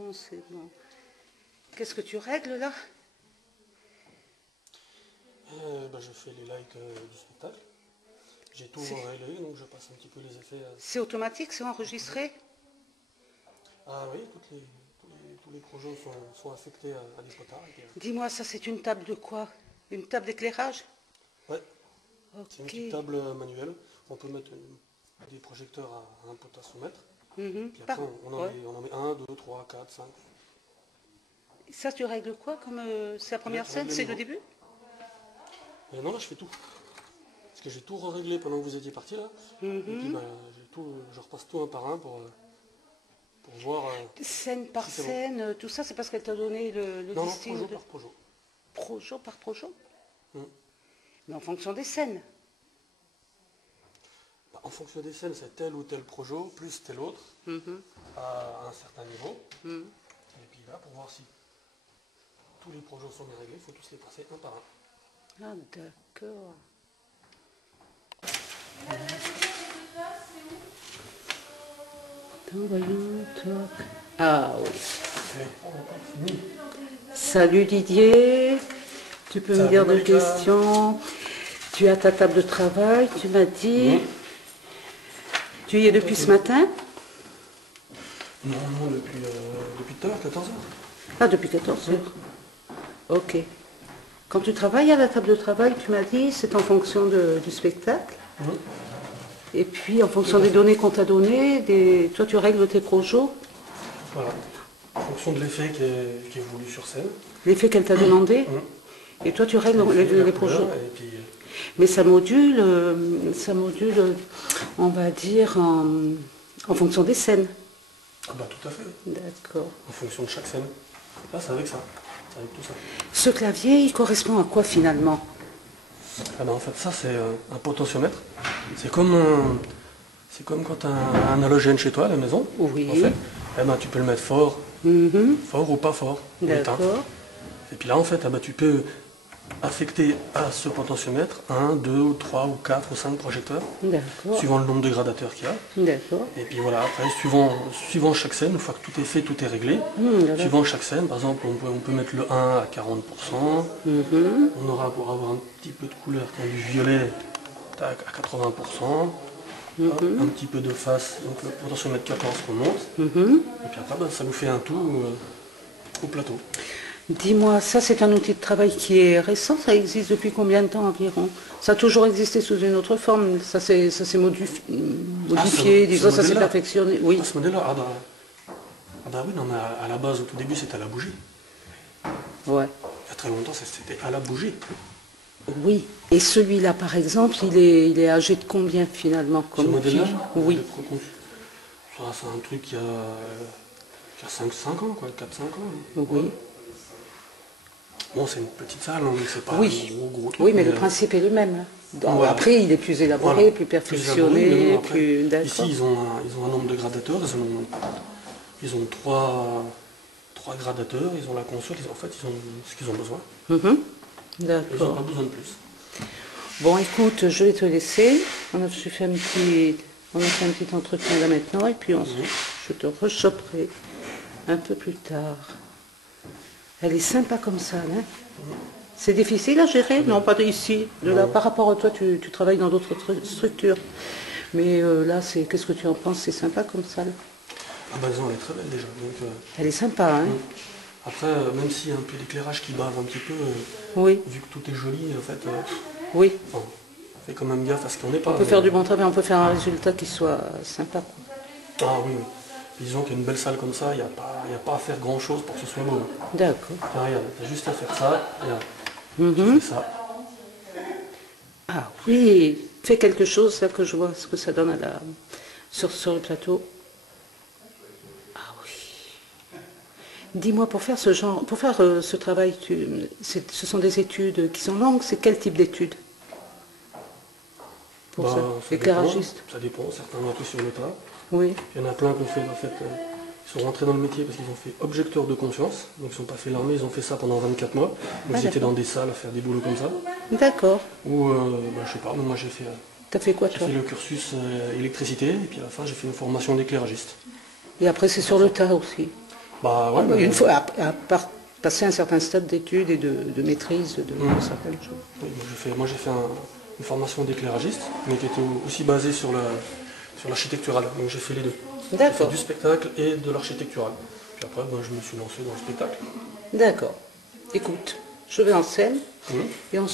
bon, c'est bon. Qu'est-ce que tu règles là? Je fais les lights du spectacle. J'ai tout réglé, donc je passe un petit peu les effets. C'est automatique, c'est enregistré? Ah oui, tous les projets sont affectés à des potards. Dis-moi, ça c'est une table de quoi? Une table d'éclairage? Ouais, Ok. c'est une petite table manuelle. On peut mettre des projecteurs à un potentiomètre. Puis après, on en met 1, 2, 3, 4, 5. Ça, tu règles quoi comme c'est la première scène, c'est le début? Non, là, je fais tout. Parce que j'ai tout réglé pendant que vous étiez partis, là. Et puis, je repasse tout un par un pour voir... Scène par si scène, tout ça, c'est parce qu'elle t'a donné le non, listing projo de... par projo. Projo par projo? Mais en fonction des scènes. En fonction des scènes, c'est tel ou tel projo, plus tel autre, à un certain niveau. Et puis là, pour voir si tous les projets sont bien réglés, il faut tous les passer un par un. Ah, d'accord. Attends, voyons, toc. Ah oui. Salut Didier, tu peux me dire deux questions. Tu as ta table de travail, tu m'as dit. Tu y es depuis ce matin? Non, depuis tout à l'heure, 14 heures. Ah, depuis 14 heures. Ok. Quand tu travailles à la table de travail, tu m'as dit, c'est en fonction du spectacle. Et puis, en fonction des données qu'on t'a données, toi, tu règles tes projets. Voilà. En fonction de l'effet qui est voulu sur scène. L'effet qu'elle t'a demandé. Et toi, tu règles les projets. Mais ça module, on va dire, en fonction des scènes. Ah bah tout à fait. D'accord. En fonction de chaque scène. Là, c'est avec ça. C'est avec tout ça. Ce clavier, il correspond à quoi finalement? Ah bah en fait, ça, c'est un potentiomètre. C'est comme quand tu as un halogène chez toi à la maison. Oui. En fait, eh ben, tu peux le mettre fort, fort ou pas fort. D'accord. Et puis là, en fait, tu peux affecter à ce potentiomètre 1, 2, 3 ou 4 ou 5 projecteurs, suivant le nombre de gradateurs qu'il y a. D'accord. Et puis voilà, après, suivant chaque scène, une fois que tout est fait, tout est réglé, suivant chaque scène, par exemple, on peut mettre le 1 à 40%, on aura pour avoir un petit peu de couleur, du violet à 80%, un petit peu de face, donc le potentiomètre 14 qu'on monte, et puis après, ça nous fait un tout au plateau. Dis-moi, ça c'est un outil de travail qui est récent, ça existe depuis combien de temps environ? Ça a toujours existé sous une autre forme, ça s'est modifié, disons, ça s'est perfectionné. Oui. Ce modèle-là, oui, non, mais à la base, au tout début, c'était à la bougie. Ouais. Il y a très longtemps, c'était à la bougie. Oui. Et celui-là, par exemple, il est âgé de combien finalement comme ce modèle-là? Oui. C'est un truc qui a 5 ans, quoi, 4-5 ans. Oui. Bon, c'est une petite salle, donc c'est pas un gros truc. Oui, mais le principe est le même. Voilà. Après, il est plus élaboré, plus perfectionné, plus... Ici, ils ont un nombre de gradateurs, ils ont trois gradateurs, ils ont la console, ils ont ce qu'ils ont besoin. D'accord. Ils n'ont pas besoin de plus. Bon, écoute, je vais te laisser. On a fait un petit entretien là maintenant, et puis je te rechoperai un peu plus tard. Elle est sympa comme ça, hein? C'est difficile à gérer? Non, pas ici. Là, par rapport à toi, tu travailles dans d'autres structures. Mais là, qu'est-ce que tu en penses? C'est sympa comme ça, là? Ah bah disons, elle est très belle déjà. Donc, elle est sympa, hein? Après, même s'il y a un peu d'éclairage qui bave un petit peu, vu que tout est joli, en fait, oui. On fait quand même gaffe à ce qu'on n'est pas. On peut faire du bon travail, on peut faire un résultat qui soit sympa. Ah oui, oui. Disons qu'une belle salle comme ça, il n'y a pas à faire grand chose pour que ce soit beau. D'accord. Regarde, tu as juste à faire ça, regarde. Tu fais ça. Ah oui, fais quelque chose là que je vois ce que ça donne sur le plateau. Ah oui. Dis-moi, pour faire ce travail, ce sont des études qui sont longues, c'est quel type d'études? Pour éclairagiste. Ça dépend, certains ont appris sur le tas. Oui. Il y en a plein qui ont fait, ils sont rentrés dans le métier parce qu'ils ont fait objecteur de conscience. Donc ils ne sont pas fait l'armée, ils ont fait ça pendant 24 mois. Donc ils étaient dans des salles à faire des boulots comme ça. D'accord. Ou, je sais pas, moi j'ai fait... T'as fait quoi toi? J'ai fait le cursus électricité, et puis à la fin j'ai fait une formation d'éclairagiste. Et après c'est sur le tas aussi? Bah, ouais, une fois, passer un certain stade d'études et de maîtrise de certaines choses. Oui, moi j'ai fait une formation d'éclairagiste, mais qui était aussi basée sur l'architectural. Donc j'ai fait les deux. J'ai fait du spectacle et de l'architectural. Puis après, je me suis lancé dans le spectacle. D'accord. Écoute, je vais en scène et on